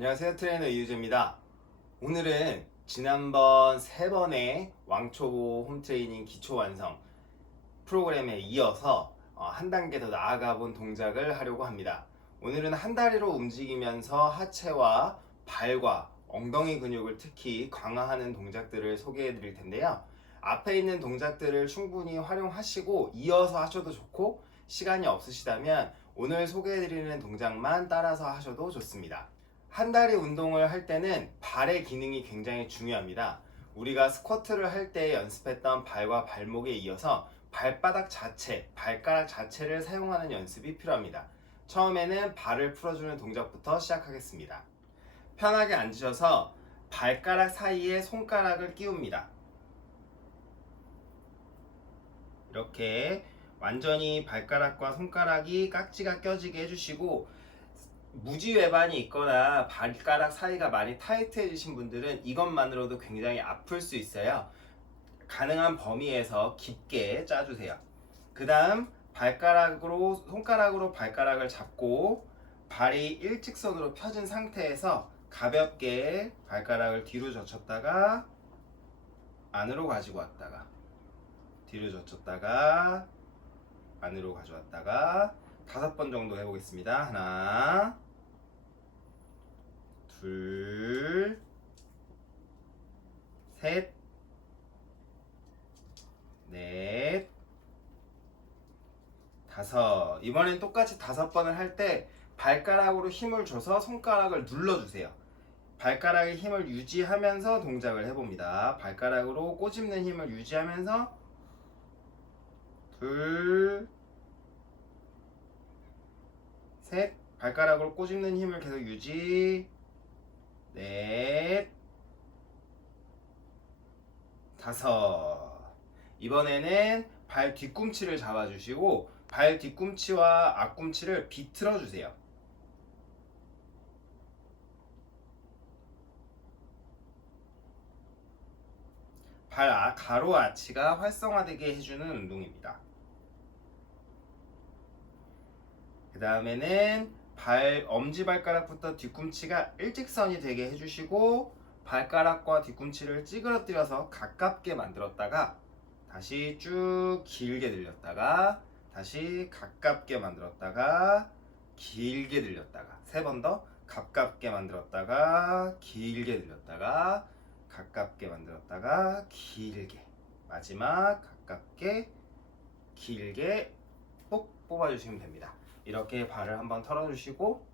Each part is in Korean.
안녕하세요. 트레이너 이유재입니다. 오늘은 지난번 3번의 왕초보 홈트레이닝 기초 완성 프로그램에 이어서 한 단계 더 나아가 본 동작을 하려고 합니다. 오늘은 한 다리로 움직이면서 하체와 발과 엉덩이 근육을 특히 강화하는 동작들을 소개해 드릴 텐데요. 앞에 있는 동작들을 충분히 활용하시고 이어서 하셔도 좋고, 시간이 없으시다면 오늘 소개해 드리는 동작만 따라서 하셔도 좋습니다. 한 다리 운동을 할 때는 발의 기능이 굉장히 중요합니다. 우리가 스쿼트를 할 때 연습했던 발과 발목에 이어서 발바닥 자체, 발가락 자체를 사용하는 연습이 필요합니다. 처음에는 발을 풀어주는 동작부터 시작하겠습니다. 편하게 앉으셔서 발가락 사이에 손가락을 끼웁니다. 이렇게 완전히 발가락과 손가락이 깍지가 껴지게 해주시고, 무지외반이 있거나 발가락 사이가 많이 타이트해지신 분들은 이것만으로도 굉장히 아플 수 있어요. 가능한 범위에서 깊게 짜주세요. 그 다음 손가락으로 발가락을 잡고 발이 일직선으로 펴진 상태에서 가볍게 발가락을 뒤로 젖혔다가 안으로 가지고 왔다가 뒤로 젖혔다가 안으로 가져왔다가 5번 정도 해보겠습니다. 하나, 둘, 셋, 넷, 다섯. 이번엔 똑같이 5번을 할 때 발가락으로 힘을 줘서 손가락을 눌러주세요. 발가락의 힘을 유지하면서 동작을 해봅니다. 발가락으로 꼬집는 힘을 유지하면서 둘, 셋. 발가락으로 꼬집는 힘을 계속 유지. 넷, 다섯. 이번에는 발 뒤꿈치를 잡아주시고 발 뒤꿈치와 앞꿈치를 비틀어 주세요. 발 가로 아치가 활성화되게 해주는 운동입니다. 그 다음에는 엄지발가락부터 뒤꿈치가 일직선이 되게 해주시고 발가락과 뒤꿈치를 찌그러뜨려서 가깝게 만들었다가 다시 쭉 길게 늘렸다가 다시 가깝게 만들었다가 길게 늘렸다가 3번 더 가깝게 만들었다가 길게 늘렸다가 가깝게 만들었다가 길게, 마지막 가깝게 길게 꼭 뽑아주시면 됩니다. 이렇게 발을 한번 털어주시고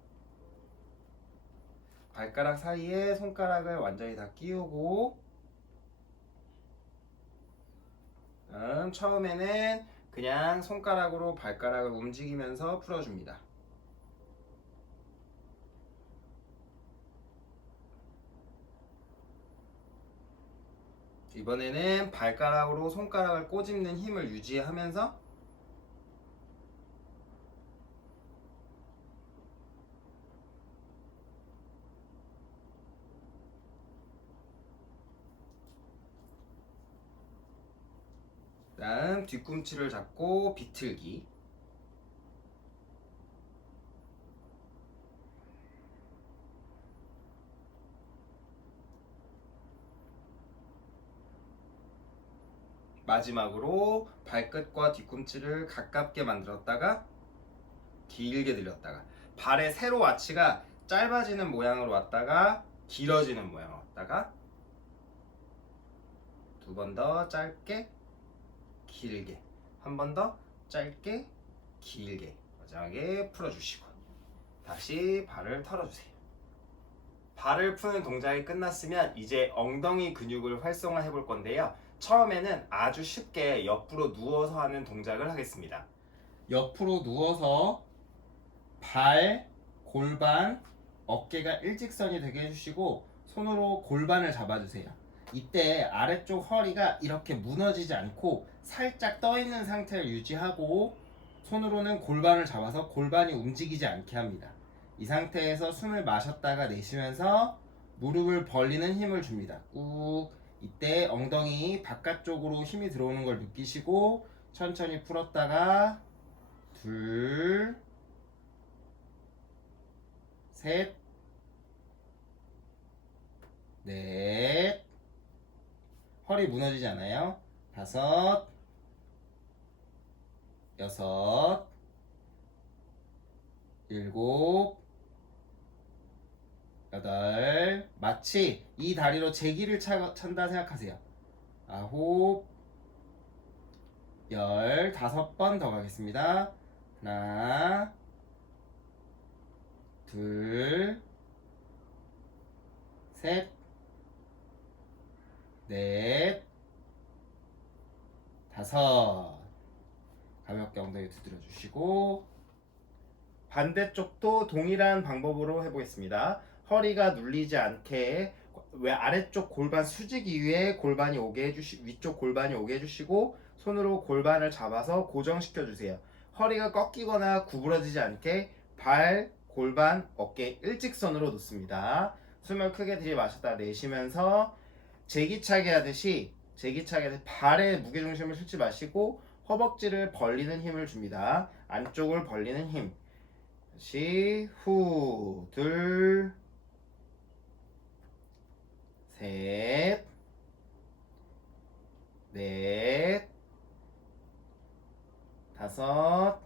발가락 사이에 손가락을 완전히 다 끼우고, 처음에는 그냥 손가락으로 발가락을 움직이면서 풀어줍니다. 이번에는 발가락으로 손가락을 꼬집는 힘을 유지하면서 다음 뒤꿈치를 잡고 비틀기. 마지막으로 발끝과 뒤꿈치를 가깝게 만들었다가 길게 늘렸다가 발의 세로 아치가 짧아지는 모양으로 왔다가 길어지는 모양으로 왔다가 2번 더 짧게 길게, 1번 더 짧게 길게, 마지막에 풀어주시고 다시 발을 털어주세요. 발을 푸는 동작이 끝났으면 이제 엉덩이 근육을 활성화해 볼 건데요. 처음에는 아주 쉽게 옆으로 누워서 하는 동작을 하겠습니다. 옆으로 누워서 발, 골반, 어깨가 일직선이 되게 해주시고 손으로 골반을 잡아주세요. 이때 아래쪽 허리가 이렇게 무너지지 않고 살짝 떠 있는 상태를 유지하고 손으로는 골반을 잡아서 골반이 움직이지 않게 합니다. 이 상태에서 숨을 마셨다가 내쉬면서 무릎을 벌리는 힘을 줍니다. 꾹. 이때 엉덩이 바깥쪽으로 힘이 들어오는 걸 느끼시고 천천히 풀었다가 둘, 셋, 허리 무너지지 않아요. 5, 6, 7, 8. 마치 이 다리로 제기를 찬다 생각하세요. 9, 15번 더 가겠습니다. 하나, 둘, 셋, 넷, 5. 가볍게 엉덩이 두드려 주시고 반대쪽도 동일한 방법으로 해보겠습니다. 허리가 눌리지 않게 왜 아래쪽 골반 수직 위에 골반이 오게 위쪽 골반이 오게 해주시고 손으로 골반을 잡아서 고정시켜 주세요. 허리가 꺾이거나 구부러지지 않게 발, 골반, 어깨 일직선으로 놓습니다. 숨을 크게 들이마셨다 내쉬면서 제기차기 하듯이 발에 무게중심을 싣지 마시고 허벅지를 벌리는 힘을 줍니다. 안쪽을 벌리는 힘. 다시 후, 둘, 셋, 넷, 5,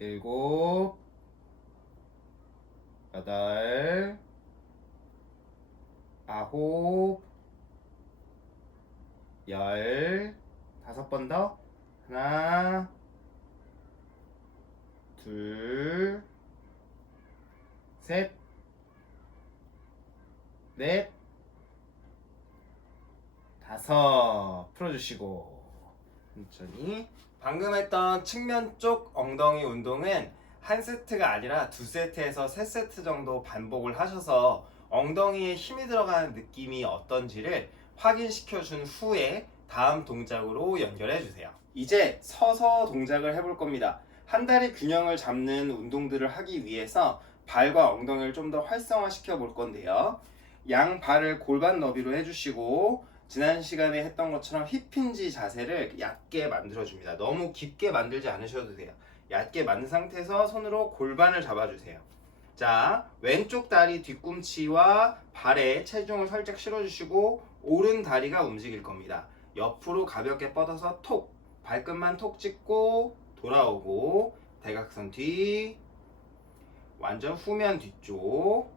6, 7, 8, 9, 10. 5번 더. 하나, 둘, 셋, 넷, 5. 풀어주시고 천천히. 방금 했던 측면 쪽 엉덩이 운동은 한 세트가 아니라 2세트에서 3세트 정도 반복을 하셔서 엉덩이에 힘이 들어가는 느낌이 어떤지를 확인시켜 준 후에 다음 동작으로 연결해 주세요. 이제 서서 동작을 해볼 겁니다. 한 다리 균형을 잡는 운동들을 하기 위해서 발과 엉덩이를 좀 더 활성화시켜 볼 건데요. 양 발을 골반 너비로 해주시고 지난 시간에 했던 것처럼 힙힌지 자세를 얕게 만들어줍니다. 너무 깊게 만들지 않으셔도 돼요. 얕게 만든 상태에서 손으로 골반을 잡아주세요. 자, 왼쪽 다리 뒤꿈치와 발에 체중을 살짝 실어주시고 오른 다리가 움직일 겁니다. 옆으로 가볍게 뻗어서 톡, 발끝만 톡 찍고 돌아오고 대각선 뒤, 완전 후면 뒤쪽,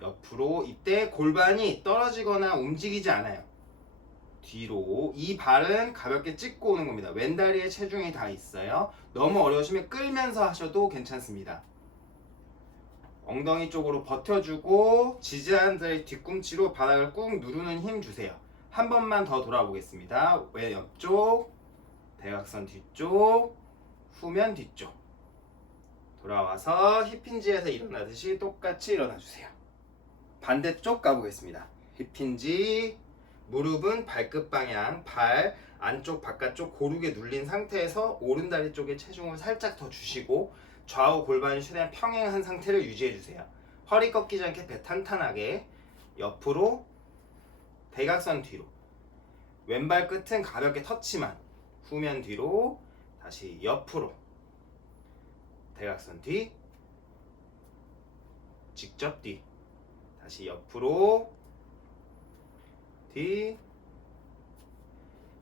옆으로. 이때 골반이 떨어지거나 움직이지 않아요. 뒤로. 이 발은 가볍게 찍고 오는 겁니다. 왼다리에 체중이 다 있어요. 너무 어려우시면 끌면서 하셔도 괜찮습니다. 엉덩이 쪽으로 버텨주고 지지하는 다리 뒤꿈치로 바닥을 꾹 누르는 힘 주세요. 한 번만 더 돌아보겠습니다. 왼 옆쪽, 대각선 뒤쪽, 후면 뒤쪽. 돌아와서 힙힌지에서 일어나듯이 똑같이 일어나주세요. 반대쪽 가보겠습니다. 힙힌지, 무릎은 발끝 방향, 발 안쪽 바깥쪽 고르게 눌린 상태에서 오른다리 쪽에 체중을 살짝 더 주시고 좌우 골반이 최대한 평행한 상태를 유지해주세요. 허리 꺾이지 않게 배 탄탄하게 옆으로, 대각선 뒤로. 왼발 끝은 가볍게 터치만. 후면 뒤로, 다시 옆으로, 대각선 뒤, 직접 뒤, 다시 옆으로, 뒤.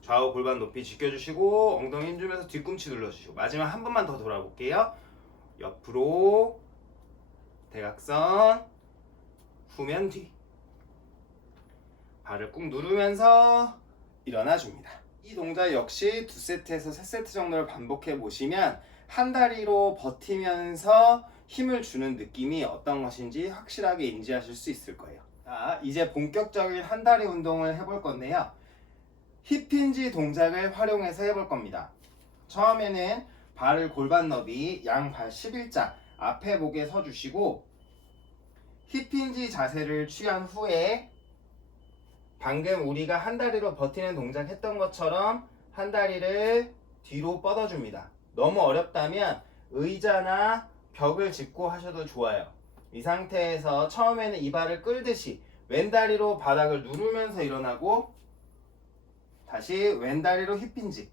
좌우 골반 높이 지켜주시고 엉덩이 힘주면서 뒤꿈치 눌러주시고 마지막 한 번만 더 돌아볼게요. 옆으로, 대각선, 후면 뒤. 발을 꾹 누르면서 일어나 줍니다. 이 동작 역시 2세트에서 3세트 정도를 반복해 보시면 한 다리로 버티면서 힘을 주는 느낌이 어떤 것인지 확실하게 인지하실 수 있을 거예요. 자, 이제 본격적인 한 다리 운동을 해볼 건데요. 힙힌지 동작을 활용해서 해볼 겁니다. 처음에는 발을 골반 너비 양발 11자 앞에 목에 서주시고 힙힌지 자세를 취한 후에 방금 우리가 한 다리로 버티는 동작 했던 것처럼 한 다리를 뒤로 뻗어줍니다. 너무 어렵다면 의자나 벽을 짚고 하셔도 좋아요. 이 상태에서 처음에는 이 발을 끌듯이 왼다리로 바닥을 누르면서 일어나고 다시 왼다리로 힙힌지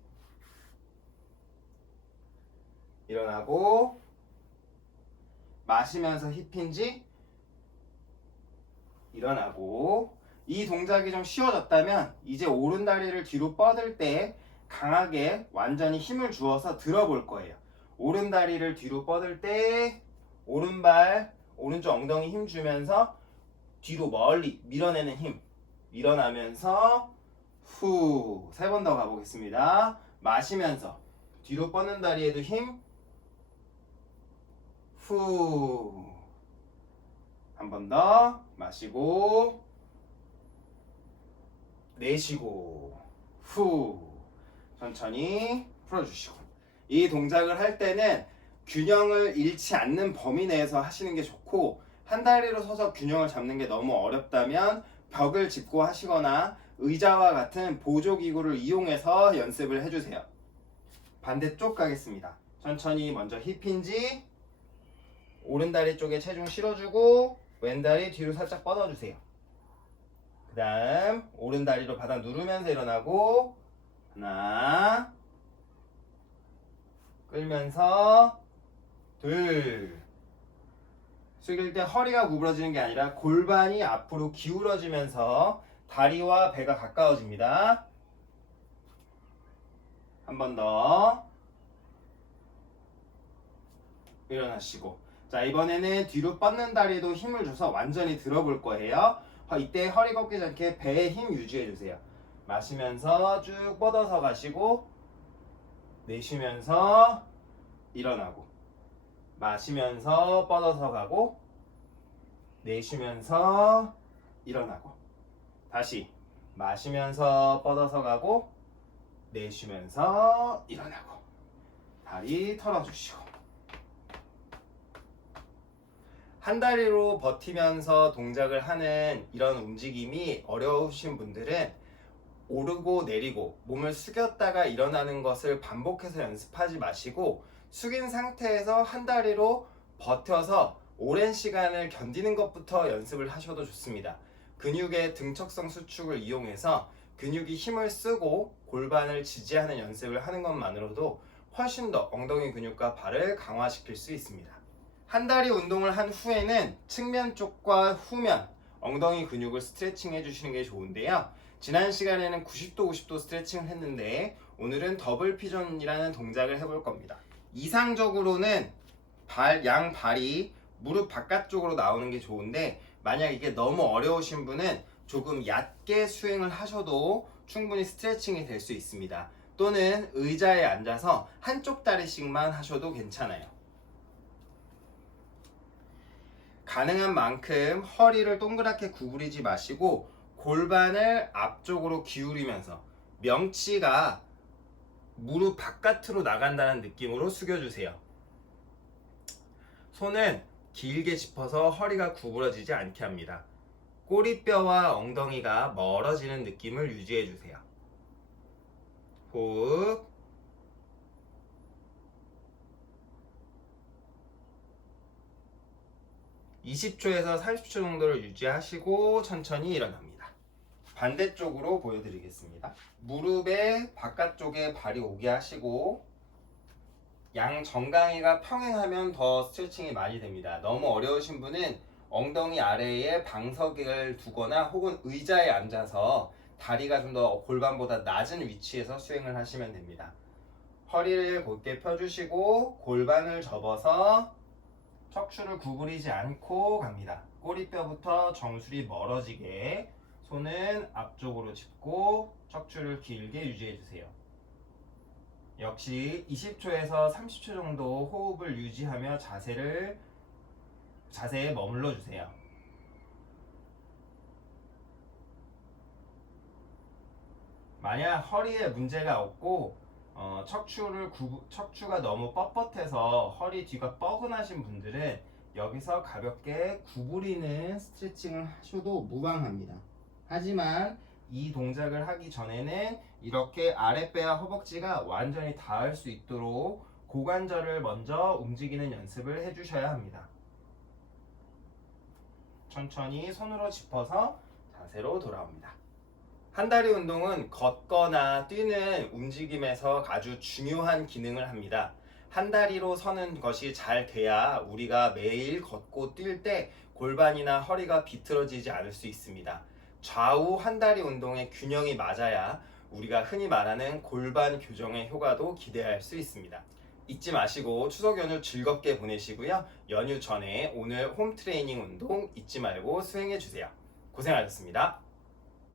일어나고 마시면서 힙힌지 일어나고. 이 동작이 좀 쉬워졌다면 이제 오른다리를 뒤로 뻗을 때 강하게 완전히 힘을 주어서 들어볼 거예요. 오른다리를 뒤로 뻗을 때 오른발, 오른쪽 엉덩이 힘 주면서 뒤로 멀리 밀어내는 힘. 일어나면서 후. 3번 더 가보겠습니다. 마시면서 뒤로 뻗는 다리에도 힘. 후. 한 번 더 마시고 내쉬고 후. 천천히 풀어주시고. 이 동작을 할 때는 균형을 잃지 않는 범위 내에서 하시는 게 좋고, 한 다리로 서서 균형을 잡는 게 너무 어렵다면 벽을 짚고 하시거나 의자와 같은 보조기구를 이용해서 연습을 해주세요. 반대쪽 가겠습니다. 천천히 먼저 힙힌지, 오른다리 쪽에 체중 실어주고 왼다리 뒤로 살짝 뻗어주세요. 그 다음 오른다리로 바닥 누르면서 일어나고, 하나, 끌면서 둘. 숙일 때 허리가 구부러지는 게 아니라 골반이 앞으로 기울어지면서 다리와 배가 가까워집니다. 한 번 더 일어나시고. 자, 이번에는 뒤로 뻗는 다리도 힘을 줘서 완전히 들어볼 거예요. 이때 허리 꺾이지 않게 배에 힘 유지해주세요. 마시면서 쭉 뻗어서 가시고, 내쉬면서 일어나고, 마시면서 뻗어서 가고, 내쉬면서 일어나고, 다시 마시면서 뻗어서 가고, 내쉬면서 일어나고. 다리 털어주시고. 한 다리로 버티면서 동작을 하는 이런 움직임이 어려우신 분들은 오르고 내리고 몸을 숙였다가 일어나는 것을 반복해서 연습하지 마시고, 숙인 상태에서 한 다리로 버텨서 오랜 시간을 견디는 것부터 연습을 하셔도 좋습니다. 근육의 등척성 수축을 이용해서 근육이 힘을 쓰고 골반을 지지하는 연습을 하는 것만으로도 훨씬 더 엉덩이 근육과 발을 강화시킬 수 있습니다. 한 다리 운동을 한 후에는 측면 쪽과 후면, 엉덩이 근육을 스트레칭 해주시는 게 좋은데요. 지난 시간에는 90도 90도 스트레칭을 했는데 오늘은 더블 피존이라는 동작을 해볼 겁니다. 이상적으로는 양 발이 무릎 바깥쪽으로 나오는 게 좋은데, 만약 이게 너무 어려우신 분은 조금 얕게 스윙을 하셔도 충분히 스트레칭이 될 수 있습니다. 또는 의자에 앉아서 한쪽 다리씩만 하셔도 괜찮아요. 가능한 만큼 허리를 동그랗게 구부리지 마시고 골반을 앞쪽으로 기울이면서 명치가 무릎 바깥으로 나간다는 느낌으로 숙여주세요. 손은 길게 짚어서 허리가 구부러지지 않게 합니다. 꼬리뼈와 엉덩이가 멀어지는 느낌을 유지해주세요. 호흡. (20초에서 30초) 정도를 유지하시고 천천히 일어납니다. 반대쪽으로 보여드리겠습니다. 무릎의 바깥쪽에 발이 오게 하시고, 양 정강이가 평행하면 더 스트레칭이 많이 됩니다. 너무 어려우신 분은 엉덩이 아래에 방석을 두거나 혹은 의자에 앉아서 다리가 좀 더 골반보다 낮은 위치에서 수행을 하시면 됩니다. 허리를 곧게 펴주시고 골반을 접어서 척추를 구부리지 않고 갑니다. 꼬리뼈부터 정수리 멀어지게 손은 앞쪽으로 짚고 척추를 길게 유지해주세요. 역시 20초에서 30초 정도 호흡을 유지하며 자세에 머물러 주세요. 만약 허리에 문제가 없고 척추가 너무 뻣뻣해서 허리 뒤가 뻐근하신 분들은 여기서 가볍게 구부리는 스트레칭을 하셔도 무방합니다. 하지만 이 동작을 하기 전에는 이렇게 아랫배와 허벅지가 완전히 닿을 수 있도록 고관절을 먼저 움직이는 연습을 해주셔야 합니다. 천천히 손으로 짚어서 자세로 돌아옵니다. 한 다리 운동은 걷거나 뛰는 움직임에서 아주 중요한 기능을 합니다. 한 다리로 서는 것이 잘 돼야 우리가 매일 걷고 뛸 때 골반이나 허리가 비틀어지지 않을 수 있습니다. 좌우 한 다리 운동의 균형이 맞아야 우리가 흔히 말하는 골반 교정의 효과도 기대할 수 있습니다. 잊지 마시고 추석 연휴 즐겁게 보내시고요. 연휴 전에 오늘 홈 트레이닝 운동 잊지 말고 수행해 주세요. 고생하셨습니다.